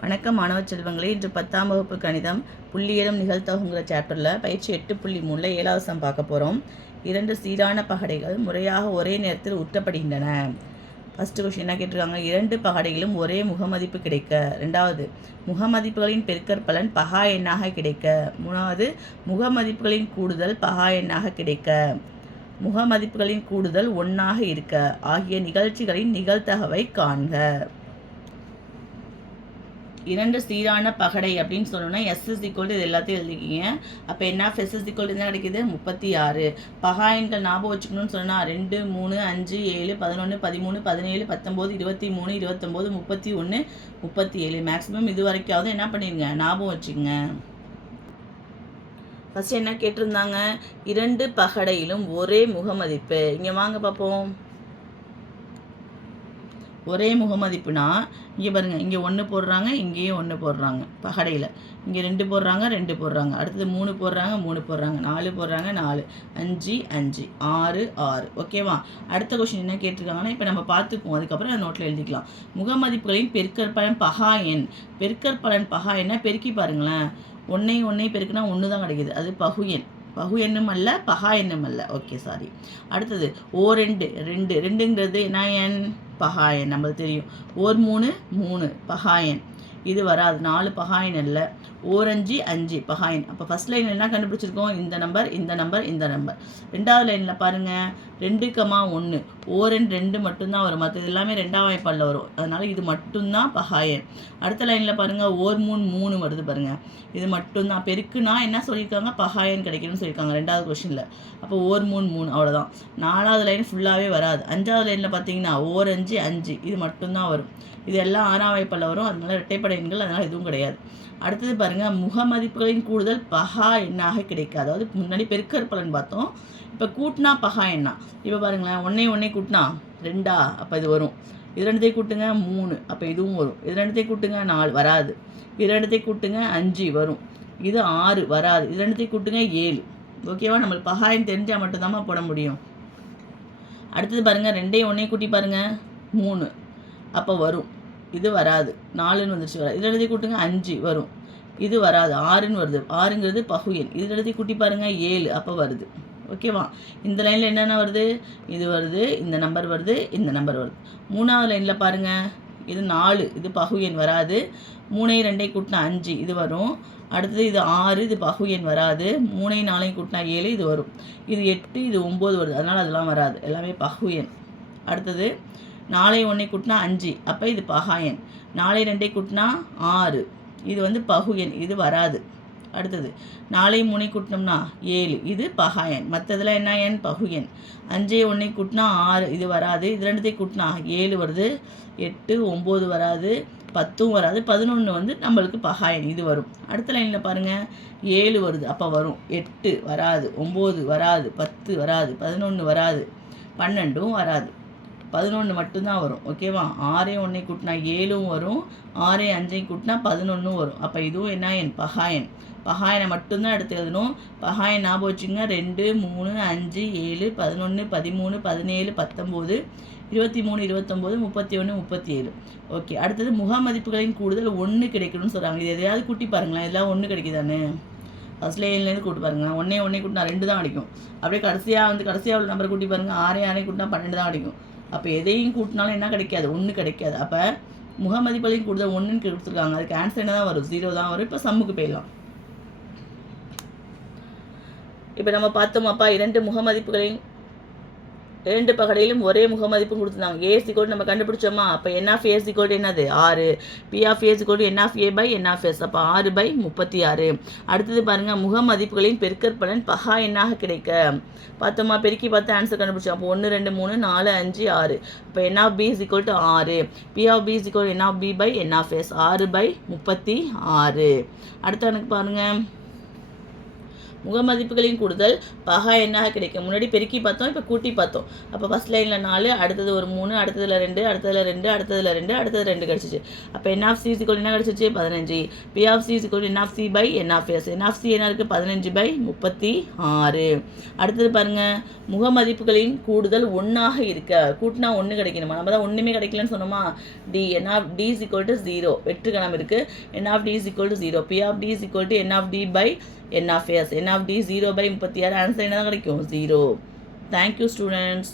வணக்கம் மாணவ செல்வங்களே. இன்று பத்தாம் வகுப்பு கணிதம் புள்ளியியலும் நிகழ்த்தகுங்கிற சாப்டரில் பயிற்சி எட்டு புள்ளி மூணில் ஏழாவது சம் பார்க்க போகிறோம் இரண்டு சீரான பகடைகள் முறையாக ஒரே நேரத்தில் உற்றப்படுகின்றன ஃபஸ்ட்டு கொஷின் என்ன கேட்டிருக்காங்க? இரண்டு பகடைகளும் ஒரே முகமதிப்பு கிடைக்க. ரெண்டாவது முகமதிப்புகளின் பெருக்கற்பலன் பகா எண்ணாக கிடைக்க. மூணாவது முகமதிப்புகளின் கூடுதல் பகா எண்ணாக கிடைக்க. முகமதிப்புகளின் கூடுதல் ஒன்றாக இருக்க. ஆகிய நிகழ்ச்சிகளின் நிகழ்த்தகவை காண்க. இரண்டு சீரான பகடை அப்படின்னு சொன்னோம்னா எஸ் இஸ் ஈக்குவல் இது எல்லாத்தையும் எழுதிக்கிங்க அப்போ என்ன? எஸ் இஸ் ஈக்குவல் என்ன கிடைக்குது? முப்பத்தி ஆறு. பகாயன்கள் ஞாபகம் வச்சுக்கணும்னு சொன்னால் ரெண்டு மூணு அஞ்சு ஏழு பதினொன்று பதிமூணு பதினேழு பத்தொம்போது இருபத்தி மூணு இருபத்தொம்போது முப்பத்தி ஒன்று முப்பத்தி ஏழு. மேக்ஸிமம் இது வரைக்காவது என்ன பண்ணிடுங்க ஞாபகம் வச்சுக்கோங்க. ஃபஸ்ட்டு என்ன கேட்டிருந்தாங்க? இரண்டு பகடையிலும் ஒரே முகமதிப்பு. இங்கே வாங்க பார்ப்போம் ஒரே முகமதிப்புனா இங்கே பாருங்கள் இங்கே ஒன்று போடுறாங்க இங்கேயும் ஒன்று போடுறாங்க பகடையில் இங்கே ரெண்டு போடுறாங்க ரெண்டு போடுறாங்க. அடுத்தது மூணு போடுறாங்க மூணு போடுறாங்க. நாலு போடுறாங்க நாலு. அஞ்சு அஞ்சு. ஆறு ஆறு. ஓகேவா அடுத்த கொஷின் என்ன கேட்டிருக்காங்கன்னா இப்போ நம்ம பார்த்துக்குவோம். அதுக்கப்புறம் நோட்டில் எழுதிக்கலாம். முகமதிப்புகளின் பெருக்கற்பலன் பகா எண். பெருக்கற்பலன் பகா என்ன? பெருக்கி பாருங்களேன். ஒன்றை ஒன்றை பெருக்குனா ஒன்று தான் கிடைக்குது. அது பகு எண். பகு எண்ணும் அல்ல பகா எண்ணும் அல்ல. ஓகே சாரி அடுத்தது ஓ ரெண்டு ரெண்டு ரெண்டுங்கிறது என்ன எண்? பகாயன் நம்மளுக்கு தெரியும். ஓர் மூணு மூணு பகாயன் இது வராது. நாலு பகாயின் இல்லை. ஓரஞ்சு அஞ்சு பகாயின் அப்போ ஃபஸ்ட் லைன் என்ன கண்டுபிடிச்சிருக்கோம்? இந்த நம்பர் இந்த நம்பர் இந்த நம்பர் ரெண்டாவது லைனில் பாருங்கள் ரெண்டு கமா ஒன்று ஓரன் ரெண்டு மட்டும்தான் வரும். மற்றது எல்லாமே ரெண்டாம் வாய்ப்பாலில் வரும். அதனால் இது மட்டும்தான் பகாயன் அடுத்த லைனில் பாருங்கள் ஓர் மூணு மூணு வருது பாருங்கள் இது மட்டும்தான். பெருக்குனா என்ன சொல்லியிருக்காங்க? பகாயன் கிடைக்கணும்னு சொல்லியிருக்காங்க. ரெண்டாவது கொஷினில் அப்போ ஓர் மூணு மூணு அவ்வளோதான் நாலாவது லைன் ஃபுல்லாகவே வராது. அஞ்சாவது லைனில் பார்த்தீங்கன்னா ஓரஞ்சு அஞ்சு. இது மட்டும்தான் வரும். இது எல்லாம் ஆறாம் வாய்ப்பால் வரும். அதனால் இரட்டைப்படை எண்கள் அதனால் எதுவும் கிடையாது. அடுத்தது பாருங்கள் முக மதிப்புகளின் கூடுதல் பகா எண்ணாக கிடைக்காது அதாவது முன்னாடி பெருக்கர் பலன் பார்த்தோம். இப்போ கூட்டினா பகா எண்ணா. இப்போ பாருங்களேன் ஒன்றே ஒன்றே கூட்டினா ரெண்டா அப்போ இது வரும். இது ரெண்டுத்தையும் கூட்டுங்க மூணு அப்போ இதுவும் வரும். இது ரெண்டுத்தையும் கூட்டுங்க நாலு வராது. இது ரெண்டுத்தையும் கூட்டுங்க அஞ்சு வரும். இது ஆறு வராது. இது ரெண்டுத்தையும் கூட்டுங்க ஏழு. ஓகேவா? நம்மளுக்கு பகாயம் தெரிஞ்சால் மட்டும்தாம்மா போட முடியும். அடுத்தது பாருங்கள் ரெண்டையும் ஒன்றே கூட்டி பாருங்கள் மூணு. அப்போ வரும். இது வராது. நாலுன்னு வந்துருச்சு வராது. இதில் எழுதி கூட்டுங்க அஞ்சு வரும். இது வராது. ஆறுன்னு வருது. ஆறுங்கிறது பகு எண். இதில் எழுதி கூட்டி பாருங்கள் ஏழு. அப்போ வருது. ஓகேவா? இந்த லைனில் என்னென்ன வருது? இது வருது இந்த நம்பர் வருது இந்த நம்பர் வருது. மூணாவது லைனில் பாருங்கள் இது நாலு. இது பகு எண் வராது. மூணை ரெண்டையும் கூட்டினா அஞ்சு இது வரும். அடுத்தது இது ஆறு இது பகு எண் வராது. மூணை நாளையும் கூட்டினா ஏழு இது வரும். இது எட்டு இது ஒம்பது வருது. அதனால் அதெல்லாம் வராது. எல்லாமே பகு எண். அடுத்தது நாளை ஒன்றை கூட்டினா அஞ்சு அப்போ இது பகாயன் நாளை ரெண்டை கூட்டினா ஆறு. இது வந்து பகுயன் இது வராது. அடுத்தது நாளை மூணை கூட்டினோம்னா ஏழு இது பகாயன் மற்றதில் என்ன எண்? பகுயன் அஞ்சே ஒன்றை கூட்டினா ஆறு இது வராது. இது ரெண்டுத்தையும் கூட்டினா ஏழு வருது எட்டு ஒம்பது வராது பத்தும் வராது. பதினொன்று வந்து நம்மளுக்கு பகாயன் இது வரும். அடுத்த லைனில் பாருங்கள் ஏழு வருது அப்போ வரும். எட்டு வராது ஒம்பது வராது பத்து வராது பதினொன்று வராது பன்னெண்டும் வராது. பதினொன்று மட்டும்தான் வரும் ஓகேவா ஆறே ஒன்றை கூட்டினா ஏழும் வரும் ஆறே அஞ்சையும் கூட்டினா பதினொன்றும் வரும். அப்போ இதுவும் என்ன என் பகாயன். பகாயனை மட்டும்தான் எடுத்து எழுதணும். பகாயன் ஞாபகம் வச்சுங்க ரெண்டு மூணு அஞ்சு ஏழு பதினொன்று பதிமூணு பதினேழு பத்தொம்போது இருபத்தி மூணு இருபத்தொம்போது முப்பத்தி ஒன்று முப்பத்தி ஏழு ஓகே அடுத்தது முகமதிப்புகளின் கூடுதல் ஒன்று கிடைக்கணும்னு சொல்கிறாங்க இது எதையாவது கூட்டி பாருங்களேன். இதெல்லாம் ஒன்று கிடைக்குதானே? ஃபஸ்ட் லைன்லேருந்து கூட்டி பாருங்கள் ஒன்றே ஒன்றே கூட்டினா ரெண்டு தான் கிடைக்கும் அப்படியே கடைசியாக வந்து கடைசியாக உள்ள நம்பர் கூட்டி பாருங்கள் ஆறே ஆறே கூட்டினா பன்னெண்டு தான் கிடைக்கும் அப்போ எதையும் கூட்டினாலும் என்ன கிடைக்காது? ஒன்று கிடைக்காது. அப்போ முகமதிப்புகளையும் கூடுதல் ஒன்றுன்னு கொடுத்துருக்காங்க. அதுக்கு ஆன்சர் என்ன தான் வரும்? ஜீரோ தான் வரும். இப்போ சம்முக்கு போயிடலாம். இப்போ நம்ம பார்த்தோமாப்பா இரண்டு முகமதிப்புகளையும் ரெண்டு பகடையிலும் ஒரே முக மதிப்பும் கொடுத்துருந்தாங்க ஏசி கோடு நம்ம கண்டுபிடிச்சோமா? அப்போ என் ஆஃப் ஏசி கோடு என்னது? ஆறு. B of A C code n of A by n of S அப்போ ஆறு பை முப்பத்தி ஆறு. அடுத்தது பாருங்கள் முகமதிப்புகளின் பெருக்கற்பலன் பகா எண்ணாக கிடைக்க? பார்த்தோமா பெருக்கி பார்த்து ஆன்சர் கண்டுபிடிச்சோம். அப்போ ஒன்று ரெண்டு மூணு நாலு அஞ்சு ஆறு. இப்போ n of B equal to ஆறு. P of B equal n of B by n of S ஆறு பை முப்பத்தி ஆறு. அடுத்த எனக்கு பாருங்கள் முக மதிப்புகளின் கூடுதல். பகா எண்ணாக கிடைக்கும்? முன்னாடி பெருக்கி பார்த்தோம் இப்போ கூட்டி பார்த்தோம். அப்போ ஃபஸ்ட் லைனில் நாலு அடுத்தது ஒரு மூணு அடுத்ததில் ரெண்டு அடுத்ததில் ரெண்டு அடுத்ததில் ரெண்டு அடுத்தது ரெண்டு கிடச்சிச்சு. அப்போ என் ஆஃப் சி என்ன கிடச்சிச்சு? பதினஞ்சு. P of C n of C by n of S n of C என்ன இருக்குது பதினஞ்சு பை முப்பத்தி ஆறு அடுத்தது பாருங்கள் முக மதிப்புகளின் கூடுதல் ஒன்றாக இருக்க. கூட்டினா ஒன்று கிடைக்கணுமா? நம்ம தான் ஒன்றுமே கிடைக்கலன்னு சொன்னோமா? D n of D is equal to zero வெற்றுக்கணம் இருக்குது n of D is equal to zero P of D is equal to n of D by n of S n of D zero by முப்பத்தி ஆறு answer என்ன தான் கிடைக்கும்? Zero thank you students